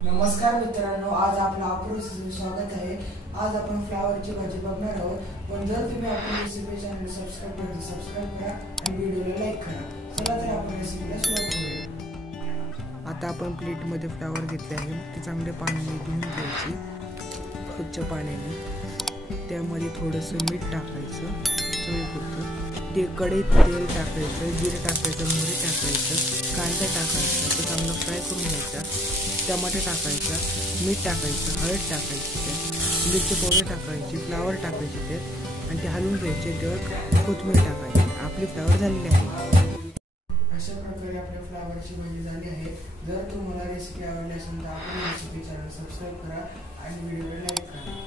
नमस्कार मित्रांनो, आज आपलं अपूर्व स्वागत आहे। आज आपण फ्लावरची भाजी बघणार आहोत। पण जर तुम्ही आपल्या रेसिपी चॅनल सबस्क्राइब करा आणि व्हिडिओला लाईक करा। चला तर आपण रेसिपीला सुरुवात करूया। आता आपण प्लेट मध्ये फ्लावर घेतले आहे, ते चांगले पाण्याने धुवून घ्यायचे स्वच्छ पाण्याने। त्यामध्ये थोडंसं मीठ टाकायचं, चवीपुरतं। ते कढईत तेल टाकायचं, जिरे टाकायचं, मोहरी टाकायचं, कांदा टाकायचा, तो चांगला फ्राय करून घ्यायचा। टमाटर टाकायचा, मीठ टाकायचं, हळद टाकायची, त्यात मिरची पावडर टाकायची, फ्लावर टाकायचे त्यात आणि ते हलवून घ्यायचे। त्यावर कोथिंबीर टाकायची। आपली फ्लावर झालेली आहे। अशा प्रकारे आपल्या फ्लावरची भाजी झाली आहे। जर तुम्हाला रेसिपी आवडली असेल तर आपल्या रेसिपी चॅनल सबस्क्राइब करा आणि व्हिडिओला लाईक करा।